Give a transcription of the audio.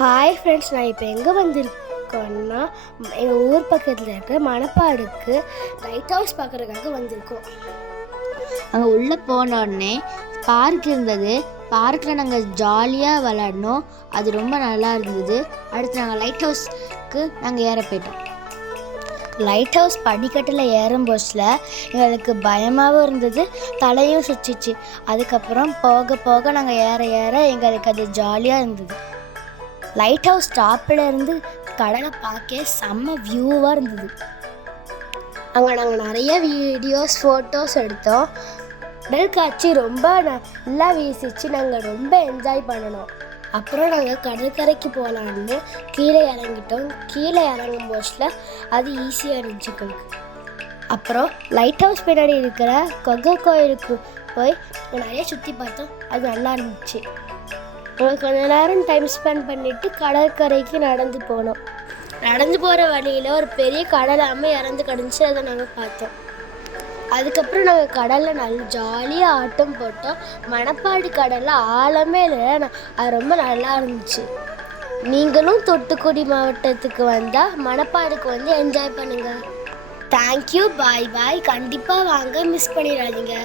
Hi friends, நான் இப்போ எங்கே வந்திருக்கோன்னா எங்கள் ஊர் பக்கத்தில் இருக்கிற மணப்பாடுக்கு லைட் ஹவுஸ் பார்க்குறதுக்காக வந்திருக்கோம். அங்கே உள்ளே போன உடனே பார்க் இருந்தது. பார்க்கில் நாங்கள் ஜாலியாக விளாடினோம். அது ரொம்ப நல்லா இருந்தது. அடுத்து நாங்கள் லைட் ஹவுஸ்க்கு நாங்கள் ஏற போயிட்டோம். லைட் ஹவுஸ் படிக்கட்டில் ஏறும் போச்சில் எங்களுக்கு பயமாகவும் இருந்தது, தலையும் சுற்றிச்சு. அதுக்கப்புறம் போக போக நாங்கள் ஏற ஏற எங்களுக்கு அது ஜாலியாக இருந்தது. லைட் ஹவுஸ் டாப்பில் இருந்து கடலை பார்க்க செம்ம வியூவாக இருந்தது. அங்கே நாங்கள் நிறைய வீடியோஸ் ஃபோட்டோஸ் எடுத்தோம். கடல் காட்சி ரொம்ப நல்லா வீசிச்சு. நாங்கள் ரொம்ப என்ஜாய் பண்ணினோம். அப்புறம் நாங்கள் கடற்கரைக்கு போகலான்னு கீழே இறங்கிட்டோம். கீழே இறங்கும் போச்சில் அது ஈஸியாக இருந்துச்சு எங்களுக்கு. அப்புறம் லைட் ஹவுஸ் பின்னாடி இருக்கிற கொகை கோயிலுக்கு போய் நிறைய சுற்றி பார்த்தோம். அது நல்லா இருந்துச்சு. கொஞ்ச நேரம் டைம் ஸ்பெண்ட் பண்ணிவிட்டு கடற்கரைக்கு நடந்து போனோம். நடந்து போகிற வழியில் ஒரு பெரிய கடல் இறந்து கிடந்துச்சு. அதை நாங்கள் பார்த்தோம். அதுக்கப்புறம் நாங்கள் கடலில் நல்லா ஜாலியாக ஆட்டம் போட்டோம். மணப்பாடு கடலில் ஆழமே இல்லை, அது ரொம்ப நல்லா இருந்துச்சு. நீங்களும் தூத்துக்குடி மாவட்டத்துக்கு வந்தால் மணப்பாடுக்கு வந்து என்ஜாய் பண்ணுங்கள். தேங்க்யூ, பாய் பாய். கண்டிப்பாக வாங்க, மிஸ் பண்ணிடாதீங்க.